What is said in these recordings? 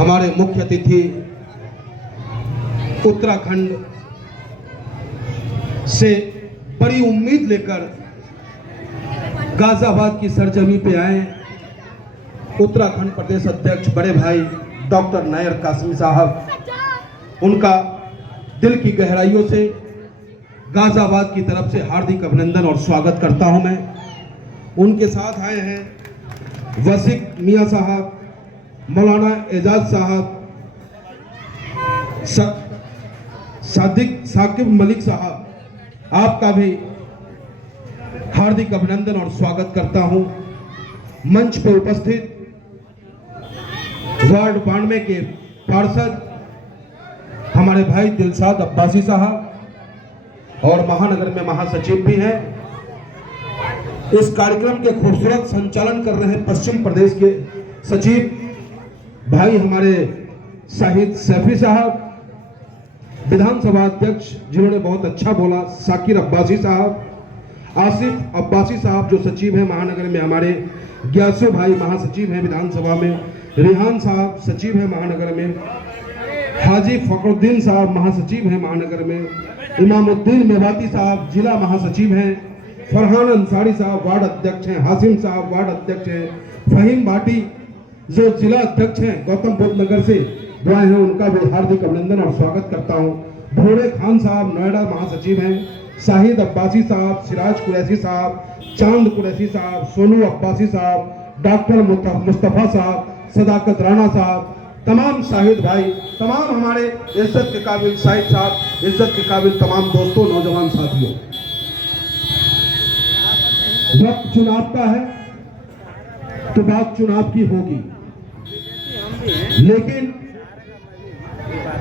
हमारे मुख्य अतिथि उत्तराखंड से बड़ी उम्मीद लेकर गाजियाबाद की सरजमी पे आए उत्तराखंड प्रदेश अध्यक्ष बड़े भाई डॉक्टर नायर कासिमी साहब, उनका दिल की गहराइयों से गाजियाबाद की तरफ से हार्दिक अभिनंदन और स्वागत करता हूं मैं। उनके साथ आए हैं वसीक मियां साहब, मौलाना एजाज साहब, साकिब मलिक साहब, आपका भी हार्दिक अभिनंदन और स्वागत करता हूं। मंच पर उपस्थित वार्ड 92 के पार्षद हमारे भाई दिलशाद अब्बासी साहब और महानगर में महासचिव भी हैं। इस कार्यक्रम के खूबसूरत संचालन कर रहे हैं पश्चिम प्रदेश के सचिव भाई हमारे शाहिद सैफी साहब, विधानसभा अध्यक्ष जिन्होंने बहुत अच्छा बोला साकिर अब्बासी साहब, आसिफ अब्बासी साहब जो सचिव हैं महानगर में, हमारे ग्यासु भाई महासचिव हैं विधानसभा में, रिहान साहब सचिव हैं महानगर में, हाजी फखरुद्दीन साहब महासचिव हैं महानगर में, इमामुद्दीन मेवाती साहब जिला महासचिव हैं, फरहान अंसारी साहब वार्ड अध्यक्ष हैं, हासिम साहब वार्ड अध्यक्ष हैं, फहीम भाटी जो जिला अध्यक्ष हैं गौतम बुद्ध नगर से जो आए हैं, उनका भी हार्दिक अभिनंदन और स्वागत करता हूं। भोरे खान साहब नोएडा महासचिव हैं, शाहिद अब्बासी साहब, सिराज कुरैशी साहब, चांद कुरैशी साहब, सोनू अब्बासी साहब, डॉक्टर मुस्तफा साहब, सदाकत राणा साहब, तमाम शाहिद भाई, तमाम हमारे इज्जत के काबिल शाहिद साहब, इज्जत के काबिल तमाम दोस्तों, नौजवान साथियों, वक्त चुनाव का है तो बात चुनाव की होगी, लेकिन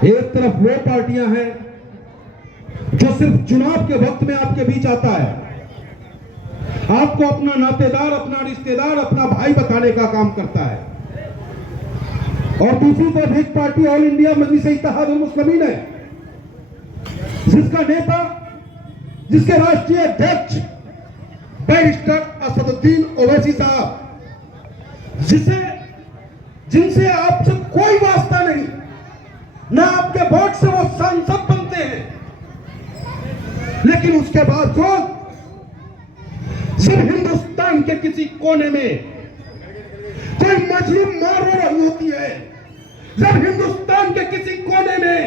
एक तरफ वो पार्टियां हैं जो सिर्फ चुनाव के वक्त में आपके बीच आता है, आपको अपना नातेदार, अपना रिश्तेदार, अपना भाई बताने का काम करता है, और दूसरी तरफ एक पार्टी ऑल इंडिया मजलिस-ए-इत्तेहादुल मुस्लिमीन है जिसका नेता, जिसके राष्ट्रीय अध्यक्ष बैरिस्टर असदुद्दीन ओवैसी साहब, जिनसे आपसे कोई वास्ता नहीं, ना आपके वोट से वो सांसद बनते हैं, लेकिन उसके बावजूद जब हिंदुस्तान के किसी कोने में कोई मजलूम मार रही होती है, जब हिंदुस्तान के किसी कोने में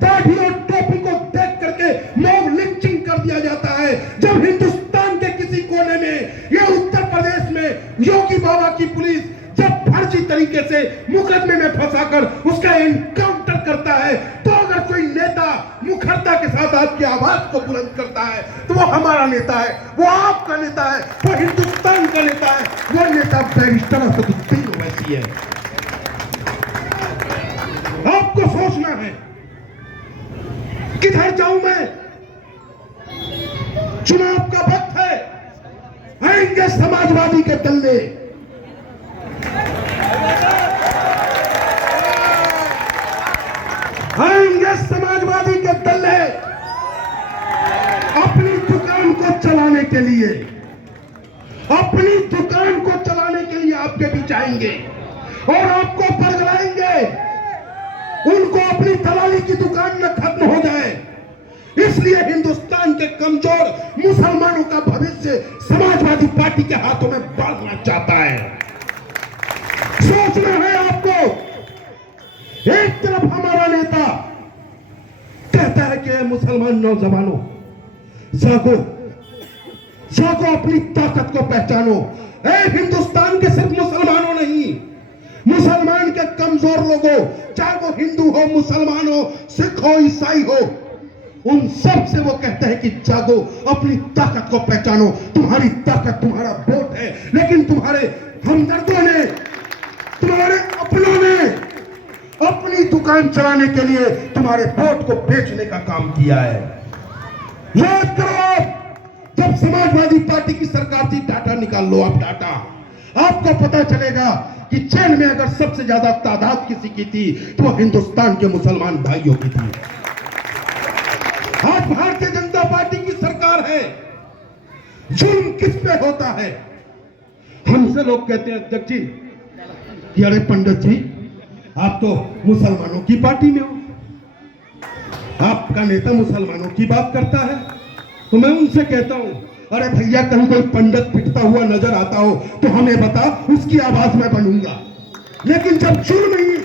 दाढ़ी और टोपी को देख करके मॉब लिंचिंग कर दिया जाता है, जब हिंदुस्तान के किसी कोने में या उत्तर प्रदेश में योगी बाबा की पुलिस जब फर्जी तरीके से मुकदमे में फंसाकर उसका एनकाउंटर करता है, तो अगर कोई नेता मुखरता के साथ आपकी आवाज को बुलंद करता है तो वो हमारा नेता है, वो आपका नेता है, वो हिंदुस्तान का नेता है, वो नेता बैरिस्टर असदुद्दीन ओवैसी है। आपको सोचना है किधर जाऊं मैं, चुनाव का वक्त है, आएंगे समाजवादी के दल्ले, आएंगे समाजवादी के दल्ले अपनी दुकान को चलाने के लिए, अपनी दुकान को चलाने के लिए आपके बीच आएंगे और आपको बरगलाएंगे, उनको अपनी दलाली की दुकान न खत्म हो जाए। इसलिए हिंदुस्तान के कमजोर मुसलमानों का भविष्य समाजवादी पार्टी के हाथों में बांधना चाहता है। सोचना है आपको, एक तरफ हमारा नेता कहता है कि मुसलमान नौजवानों जागो, जागो, अपनी ताकत को पहचानो। हिंदुस्तान के सिर्फ मुसलमानों नहीं, मुसलमान के कमजोर लोगों, चाहे वो हिंदू हो, मुसलमान हो, सिख हो, ईसाई हो, उन सब से वो कहते हैं कि जागो, अपनी ताकत को पहचानो। तुम्हारी ताकत तुम्हारा वोट है, लेकिन तुम्हारे हमदर्दों ने, तुम्हारे अपनों ने अपनी दुकान चलाने के लिए तुम्हारे वोट को बेचने का काम किया है। याद करो, जब समाजवादी पार्टी की सरकार थी, डाटा निकाल लो आप, डाटा आपको पता चलेगा कि चीन में अगर सबसे ज्यादा तादाद किसी की थी तो वो हिंदुस्तान के मुसलमान भाइयों की थी। आज भारतीय जनता पार्टी की सरकार है, जुर्म किस पे होता है? हमसे लोग कहते हैं अध्यक्ष जी कि अरे पंडित जी आप तो मुसलमानों की पार्टी में हो, आपका नेता मुसलमानों की बात करता है। तो मैं उनसे कहता हूं, अरे भैया कहीं कोई पंडित पिटता हुआ नजर आता हो तो हमें बता, उसकी आवाज में बनूंगा। लेकिन जब जुल्म ही,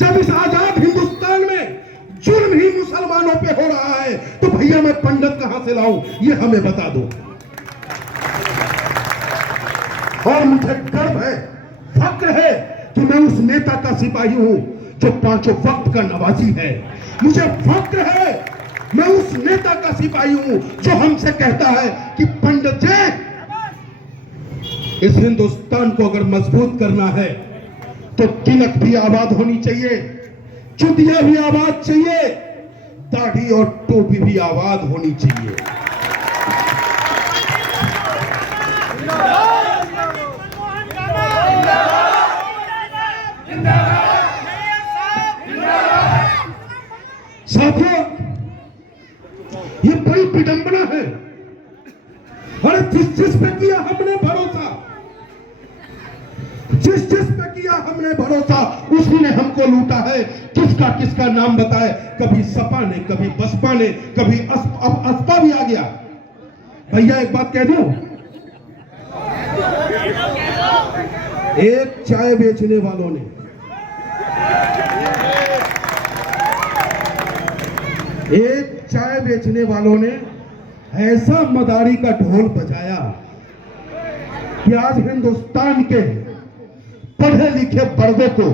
जब इस आजाद हिंदुस्तान में जुल्म ही मुसलमानों पे हो रहा है, तो भैया मैं पंडित कहां से लाऊं, ये हमें बता दो। और मुझे गर्व है, फक्र है कि मैं उस नेता का सिपाही हूं जो 5 वक्त का नवाजी है। मुझे फक्र है, मैं उस नेता का सिपाही हूं जो हमसे कहता है कि पंडित जी, इस हिंदुस्तान को अगर मजबूत करना है तो तिलक भी आबाद होनी चाहिए, चुटिया भी आबाद चाहिए, दाढ़ी और टोपी भी आबाद होनी चाहिए। साथियों, ये बड़ी विडंबना है। अरे जिस पे किया हमने भरोसा, जिस पे किया हमने भरोसा, उसी ने हमको लूटा है। किसका नाम बताए, कभी सपा ने, कभी बसपा ने, कभी असपा भी आ गया। भैया एक बात कह दूं, एक चाय बेचने वालों ने, एक चाय बेचने वालों ने ऐसा मदारी का ढोल बजाया कि आज हिंदुस्तान के पढ़े लिखे वर्गों को,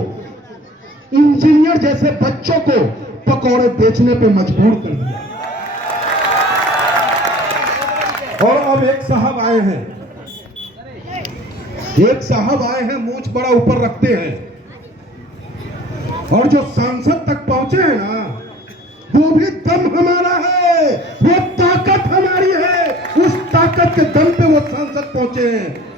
इंजीनियर जैसे बच्चों को पकौड़े बेचने पे मजबूर कर दिया। और अब एक साहब आए हैं, मूंछ बड़ा ऊपर रखते हैं, और जो सांसद तक पहुंचे हैं ना, वो भी दम हमारा है, वो ताकत हमारी है। उस ताकत के दम पे वो सांसद पहुंचे हैं।